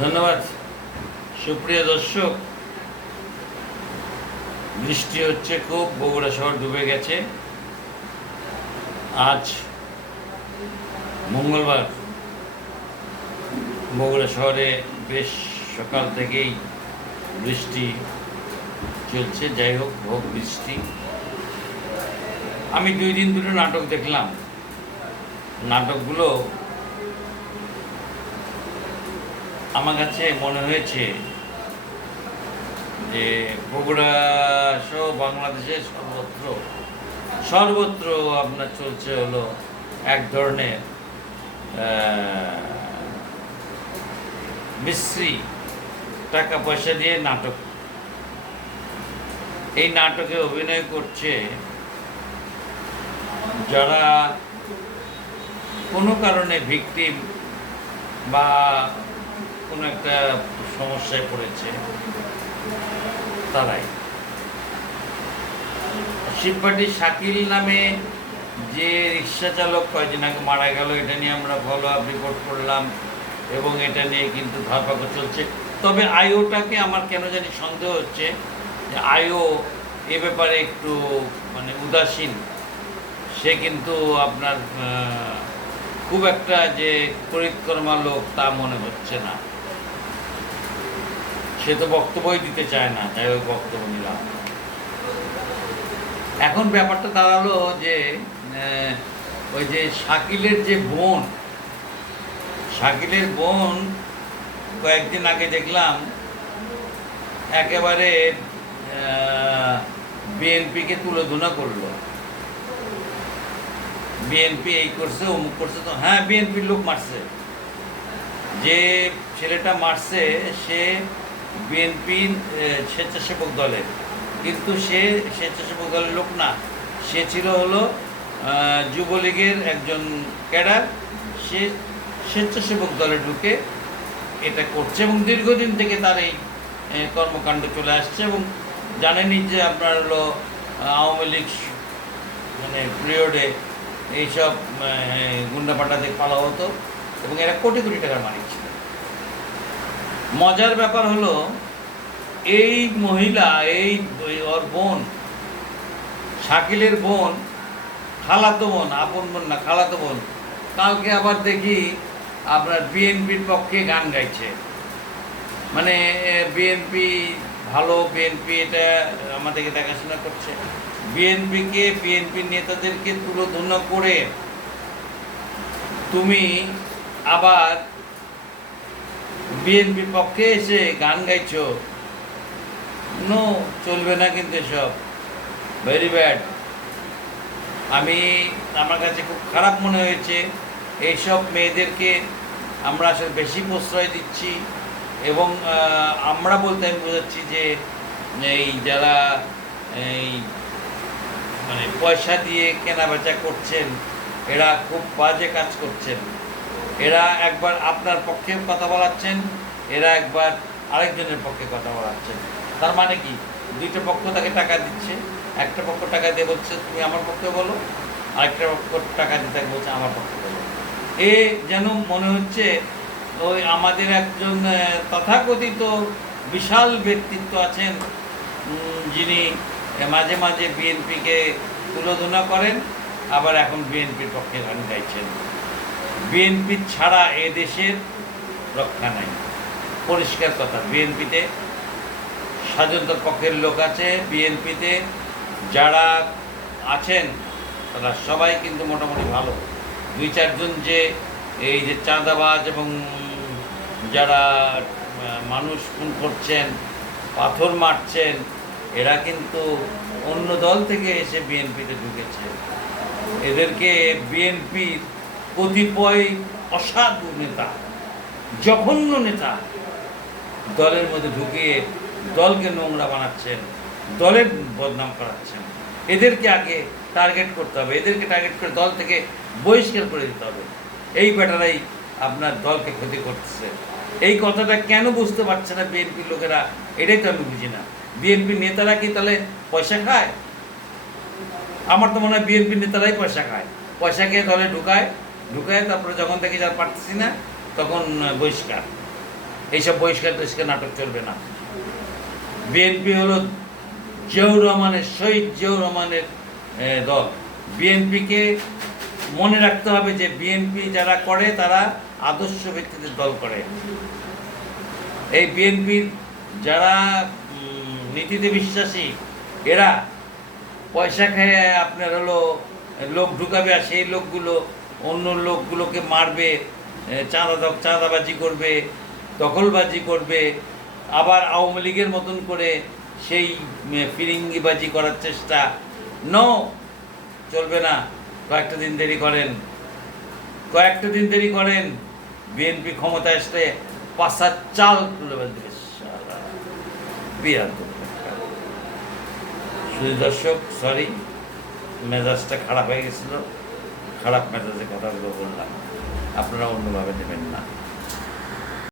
ধন্যবাদ। সুপ্রিয় দর্শক, বৃষ্টি হচ্ছে খুব, বগুড়া শহর ডুবে গেছে। আজ মঙ্গলবার বগুড়া শহরে বেশ সকাল থেকেই বৃষ্টি চলছে। যাই হোক, হোক বৃষ্টি। আমি 2 দিন দুটো নাটক দেখলাম। নাটকগুলো আমার কাছে মনে হয়েছে যে বগুড়া সহ বাংলাদেশের সর্বত্র আপনার চলছে হলো এক ধরনের বিশ্রী টাকা পয়সা দিয়ে নাটক। এই নাটকে অভিনয় করছে যারা কোনো কারণে ভিকটিম বা কোনো একটা সমস্যায় পড়েছে, তারাই। শিববাটি শাকিল নামে যে রিক্সা চালক কয়েকদিন আগে মারা গেল, এটা নিয়ে আমরা ফলো আপ রিপোর্ট করলাম এবং এটা নিয়ে কিন্তু ধরপাকড় চলছে। তবে আইওটাকে আমার কেন জানি সন্দেহ হচ্ছে যে আইও এ ব্যাপারে একটু উদাসীন। সে কিন্তু আপনার খুব একটা যে পরিক্রমা লোক তা মনে হচ্ছে না। সে তো বক্তব্যই দিতে চায় না। যাই হোক, বক্তব্য নিলাম। এখন ব্যাপারটা দাঁড়ালো যে ওই যে শাকিলের বোন কয়েকদিন আগে দেখলাম একেবারে বিএনপিকে তুলোধনা করলো। বিএনপি এই করছে, অমুক করছে। তো হ্যাঁ, বিএনপির লোক মারছে। যে ছেলেটা মারছে সে বিএনপির স্বেচ্ছাসেবক দলের, কিন্তু সে স্বেচ্ছাসেবক দলের লোক না। সে ছিল হলো যুবলীগের একজন ক্যাডার। সে স্বেচ্ছাসেবক দলে ঢুকে এটা করছে এবং দীর্ঘদিন থেকে তার এই কর্মকাণ্ড চলে আসছে। এবং জানেনই যে আপনার হলো আওয়ামী লীগ পিরিয়ডে এইসব গুন্ডাপাটাতে পালা হতো এবং এরা কোটি কোটি টাকার মালিক ছিল। মজার ব্যাপার হলো এই মহিলা, ওর বোন, শাকিলের বোন, খালাতো বোন, আপন বোন না, খালাতো বোন, কালকে আবার দেখি আপনার বিএনপির পক্ষে গান গাইছে। বিএনপি ভালো, বিএনপি এটা আমাদেরকে দেখাশোনা করছে। বিএনপির নেতাদেরকে তুলোধনা করে তুমি আবার বিএনপির পক্ষে এসে গান গাইছো। নো, চলবে না কিন্তু এসব। Very bad. আমার কাছে খুব খারাপ মনে হয়েছে। এইসব মেয়েদেরকে আমরা আসলে বেশি প্রশ্রয় দিচ্ছি এবং আমরা বলতে আমি বোঝাচ্ছি যে এই যারা এই পয়সা দিয়ে কেনা বেচা করছেন, এরা খুব বাজে কাজ করছেন। এরা একবার আপনার পক্ষে কথা বলাচ্ছেন, এরা একবার আরেকজনের পক্ষে কথা বলাচ্ছেন। তার মানে কি, দুইটা পক্ষ তাকে টাকা দিচ্ছে। একটা পক্ষ টাকা দিয়ে বলছে তুমি আমার পক্ষে বলো, আরেকটা পক্ষ টাকা দিয়ে তাকে বলছে আমার পক্ষে বলো। এ যেন মনে হচ্ছে ওই আমাদের একজন তথাকথিত বিশাল ব্যক্তিত্ব আছেন, যিনি মাঝে মাঝে বিএনপিকে তুলোধনা করেন, আবার এখন বিএনপির পক্ষে গান গাইছেন। বিএনপি ছাড়া এ দেশের রক্ষা নাই। পরিষ্কার কথা। বিএনপিতে স্বাধীনতার পক্ষের লোক আছে। বিএনপিতে যারা আছেন তারা সবাই কিন্তু মোটামুটি ভালো। 2-4 জন যে এই যে চাঁদাবাজ এবং যারা মানুষ খুন করছেন, পাথর মারছেন, এরা কিন্তু অন্য দল থেকে এসে বিএনপিতে ঢুকেছে। এদেরকে বিএনপির কতিপয় অসাধু নেতা, জঘন্য নেতা দলের মধ্যে ঢুকিয়ে দলকে নোংরা বানাচ্ছেন, দলের বদনাম করাচ্ছেন। এদেরকে আগে টার্গেট করতে হবে, এদেরকে টার্গেট করে দল থেকে বহিষ্কার করে দিতে হবে। এই ব্যাটারাই আপনার দলকে ক্ষতি করতেছে। এই কথাটা কেন বুঝতে পারছে না বিএনপির লোকেরা, এটাই তো আমি বুঝি না। বিএনপির নেতারা কি তাহলে পয়সা খায়? আমার তো মনে হয় বিএনপির নেতারাই পয়সা খায়। পয়সা খেয়ে দলে ঢুকায়, তারপরে যখন দেখি যার পারতেছি না তখন বহিষ্কার। এইসব বহিষ্কার টহিষ্কার নাটক চলবে না। বিএনপি হলো জিয়াউর রহমানের, শহীদ জিয়াউর রহমানের দল। বিএনপিকে মনে রাখতে হবে যে বিএনপি যারা করে তারা আদর্শ ভিত্তিতে দল করে। এই বিএনপির যারা নীতিতে বিশ্বাসী, এরা পয়সা খেয়ে আপনার হলো লোক ঢুকাবে, আর সেই লোকগুলো অন্য লোকগুলোকে মারবে, চাঁদাবাজি করবে, দখলবাজি করবে, আবার আওয়ামী লীগের মতন করে সেই ফিরিঙ্গিবাজি করার চেষ্টা। চলবে না। কয়েকটা দিন দেরি করেন, বিএনপি ক্ষমতা আসলে পাশার চাল তুলে বেঁধে বিরাট। শুধু দর্শক, সরি, মেজাজটা খারাপ হয়ে গেছিল, খারাপ মেজাজে কথাগুলো বললাম, আপনারা অন্যভাবে নেবেন না।